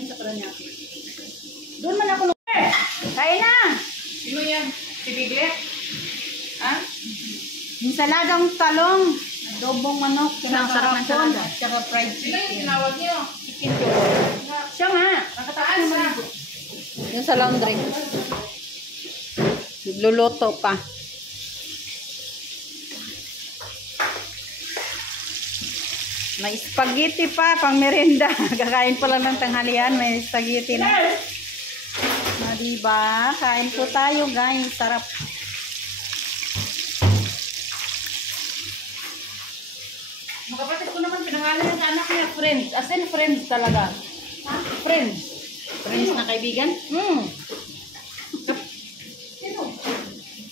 yun sa Paranaque. Doon man ako kain na! Sino yan? Si Biglet? Ha? Yung salagang talong, adobong manok, Sarap ng salada. tsaka fried Sino yung chicken. tinawag niyo? Chicken joy. Siya nga, nakataas na maligo. Yung sa laundry. Nagluluto pa. May spaghetti pa, pang merienda. Kakain pa lang ng tanghalian, may spaghetti na. Diba? Kain po tayo, guys. Sarap. Makapatid ko naman, pinangalan yung anak niya, friends. As in, friends talaga. Ha? Friends. Friends na kaibigan? Sino?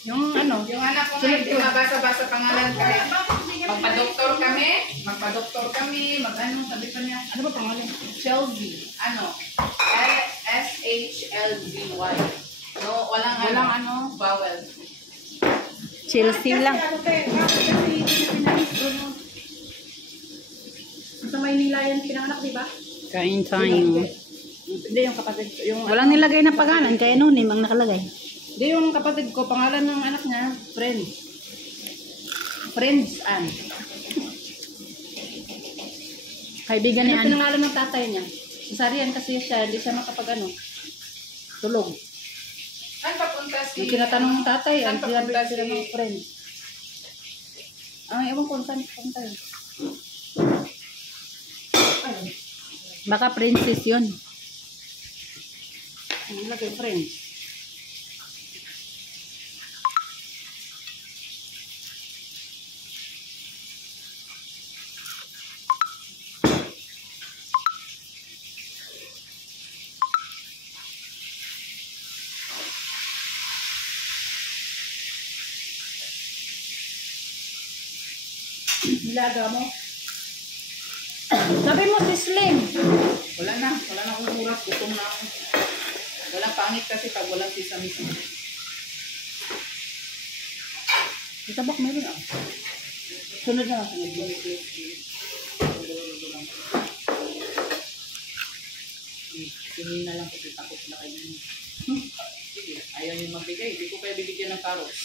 Yung ano? Yung anak ko nga, hindi mabasa-basa pangalan ka. Magpa-doktor kami. Magpa-doktor kami. Mag-ano, sabi pa niya. Ano ba pangalan? Shelby. Ano? SHLVY. No, walang ano. Vowel. Chelsea lang. Sa Maynila yan pinanganak, di ba? Kain tayo. Hindi, yung kapatid ko. Yung, Walang nilagay na pangalan, kaya noon ang nakalagay. hindi, yung kapatid ko, pangalan ng anak niya, Friends. Friends, Kaibigan ni Ano Ann. pinangalan ng tatay niya? Sarian kasi siya, hindi siya makapag tulog. Saan papunta si... Yung tinatanong ng tatay, Saan ang sinabi papunta sila si... ng Friends. Ewan ko saan papunta yun. Baka princess yun. Ang lagay, Friends. Nilaga mo. Sabi mo, sisling. Wala na akong oras. Gutom na ako. Walang pangit kasi pag walang sesame seed. Itabak meron Sunod na lang. Sinin na lang kasi takot na kayo. Sige, ayaw niyo magbigay. Hindi ko kayo bibigyan ng carrots.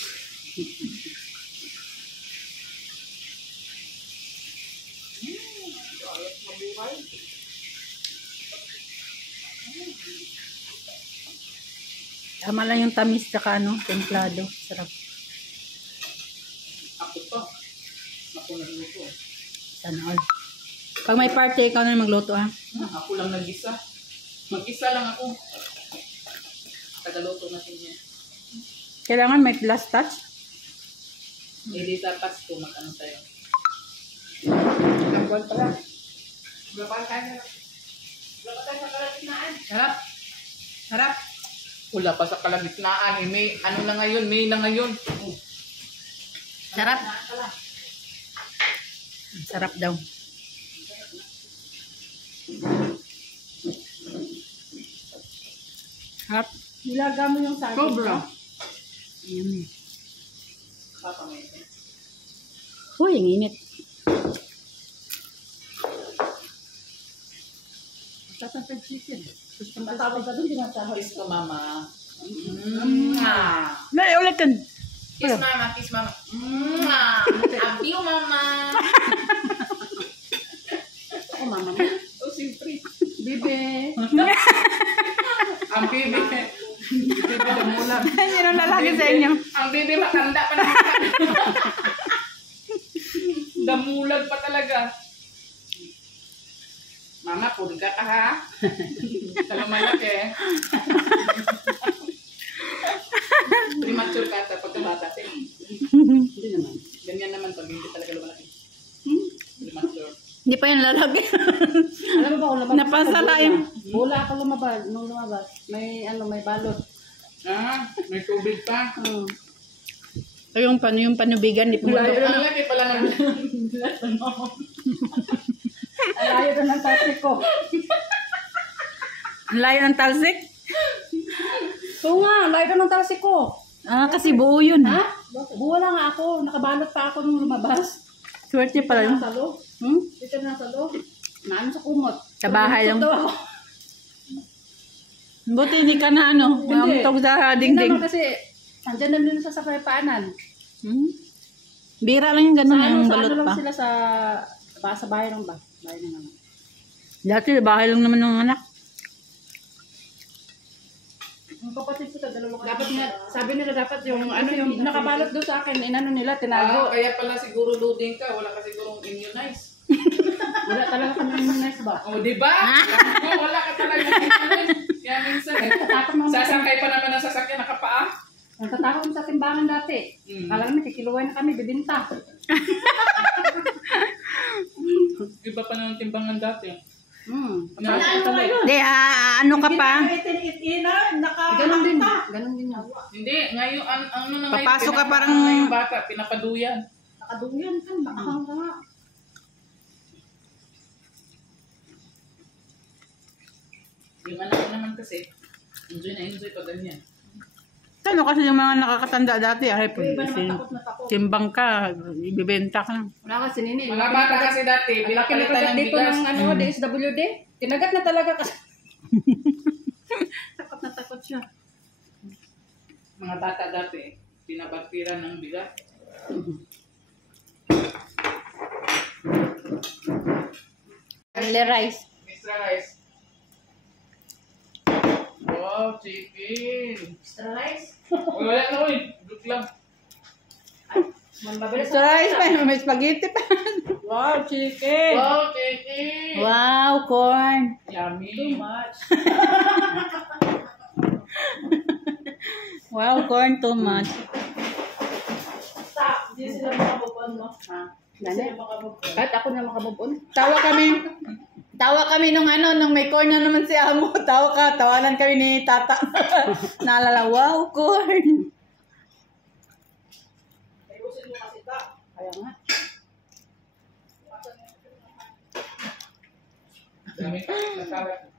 Ayos mabuhay. Tama lang yung tamis tsaka templado. Sarap. Ako to. Ako nagluto. Sana all. Pag may party, ikaw na magluto ha. Ako lang nag-isa. Mag-isa lang ako. Tagaluto natin yan. Kailangan may last touch. Hindi sa Pasko, mag-ano tayo. Ang buwan pala. Wala tayo sa kalagitnaan. Harap. Harap. Wala pa sa kalagitnaan. Eh, May ano na ngayon? May na ngayon. Sarap. Sarap daw. Sarap. Nilaga mo yung saging. Sobra. Yummy. Papamay. Uy, ang init. Tatapag chicken. Tatawag ka doon, dinasahal. Kiss ko, mama. Dali, ulit kan. Kiss mama, kiss mama. Love you, mama. Ako, mama mo. Oh, siyempre. Bibe. Ang bibi. Bibi damulag. Yan ang lalaki sa inyo. Ang bibi matanda pa na. Damulag pa talaga. Mama, pulga ka ha. Talamalaki. Premature ka ata pagkabata. Hindi naman. Ganyan naman pag hindi talaga lumalaki. Premature. Hindi pa yan lalaki. Alam mo ba kung lumabas? Napasa tayo. Bula ako lumabas. Nung lumabas, may may balot. Ah, may tubig pa. So, yung panubigan, di pumunta. Ang laki pala ng... Ay, ayaw na ng tatay ko. Ang layo ng talsik. Oo nga, layo ng talsik ko. Ah, kasi buo yun. Ha? Buwala nga ako. Nakabalot pa ako nung lumabas. Swerte pala yun. Nasa loob. Dito na sa loob. Naan sa kumot. Sa bahay lang. Daw ako. Buti hindi ka na ano, Hindi. mamutog sa Hindi dingding. naman kasi, andyan na din sa paanan. Hmm? Bira lang yung ganun, yung Sa balot ano lang pa. sila sa bahay lang ba? Bahay ng ano. Dati, bahay lang naman ng anak. Ang kapatid ko dalawa ka. Dapat nga, sabi nila dapat yung ano yung nakabalot doon sa akin, inano nila, tinago. Kaya pala siguro loading ka, wala ka sigurong immunize. Wala talaga kami immunize ba? O, di ba? Wala ka talaga immunize. Kaya minsan, Natatakot naman. sasakay pa naman ng sasakyan, nakapaa. Natatakot sa timbangan dati. Kala namin, kikiluway na kami, bibinta. Iba pa naman timbangan dati. Hindi, ano ka pa? Ganon din. Ganon din yun. Hindi, ngayon, ano na ngayon, Papasok ka parang- na yung bata, pinapaduyan. Nakadungyan kan, nakahang ka nga. Yung anak ko naman kasi, enjoy na enjoy pa ganyan. Ano kasi yung mga nakakatanda dati, ay, Iba naman takot na takot. timbang ka, ibibenta ka na. Wala kasi nini. Mga bata kasi dati, Ang laki na pinapalitan ng dito bigas. ng ano, DSWD. Kinagat na talaga kasi. Takot na takot siya. Mga bata dati, pinapagpiran ng bigas. Only rice. Extra rice. Wow, chicken. Extra rice. Wala na ko eh. Look lang. Mababilis Extra rice pa, may spaghetti pa. Wow, chicken. Wow, chicken. Wow, corn. Yummy. Too much. Wow, corn too much. Stop. Hindi sila makabubon, no? Ha? Hindi sila makabubon. Kahit ako na makabubon. Tawa kami nung ano, nung may corn na naman si Amo. Tawanan kami ni Tata. Naalala, wow, corn. Ayusin mo kasi ta. Kaya nga. Yummy. Masarap.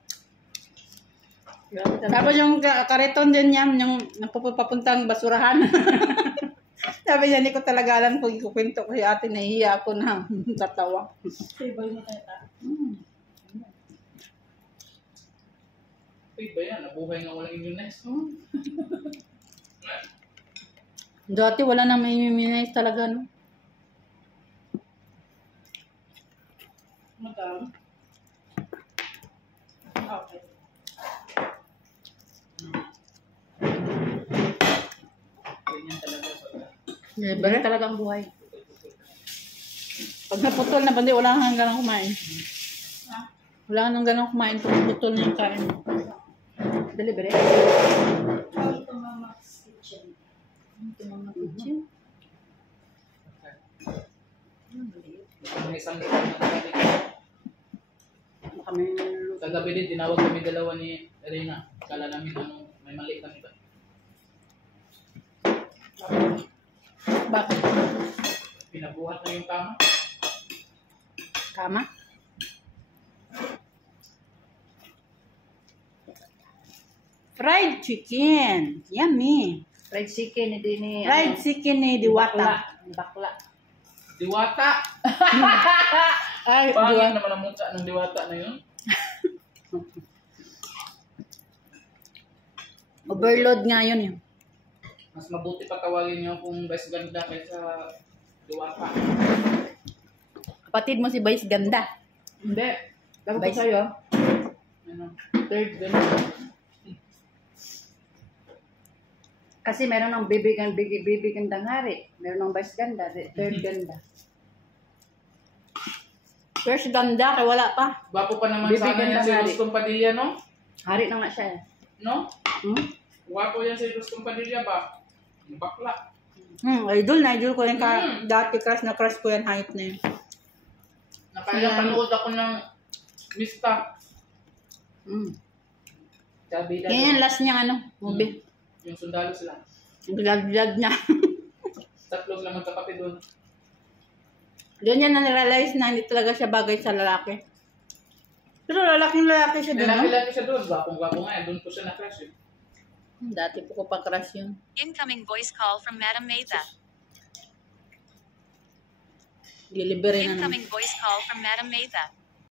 Tapos yung kariton din yan, yung papuntang basurahan. Sabi niya, hindi ko talaga alam kung ikukwento ko si ate, nahihiya ako na tatawa. Tibay mo tayo ta. Uy, ba yan? Nabuhay nga walang immunize. Dati wala nang may immunize talaga, no? Madam. Okay. Ganyan talaga. Libre. Talaga ang buhay. Pag naputol na bandi, wala kang ganang kumain. Wala kang ganang kumain pag naputol na yung kain. Delivery. May isang litan na kagabi. Kami Kagabi din, tinawag kami dalawa ni Rina. Kala namin ano, may mali kami ba? Bakit? Pinabuhat na yung tama. Kama? Fried chicken. Yummy. fried chicken hindi ni Fried chicken ni Diwata. Bakla. Diwata! Ay, Pangin naman ang mukha ng diwata na yun. overload nga yun yun. Mas mabuti pa tawagin niyo kung best ganda kaysa diwata. Kapatid mo si Vice Ganda. Hindi. Dapat ko Vice. sa'yo. Ano? Third ganda. Kasi meron ng baby gandang hari. Meron ng vice ganda. Third ganda. First Ganda, kaya wala pa. Gwapo pa naman Bibigyan sana yan ng si hari. Rustom Padilla, no? Hari na nga siya. No? Hmm? Gwapo yan si Rustom Padilla ba? Yung bakla. Idol ko yan dati crush na crush ko yan, height na yun. Nakapanood ako ng Mista. Sabi na Yan yung last niyang ano, movie. yung sundalo sila. Yung vlog niya. Tatlo sila magkapatid doon. Doon niya na-realize na hindi talaga siya bagay sa lalaki. Pero lalaki siya doon, no? Lalaki siya doon. Gwapong-gwapo nga. Doon ko siya na-crush. Dati po ko pa crush yun. Incoming voice call from Madam Maytha. Delivery na naman. Incoming voice call from Madam Maytha.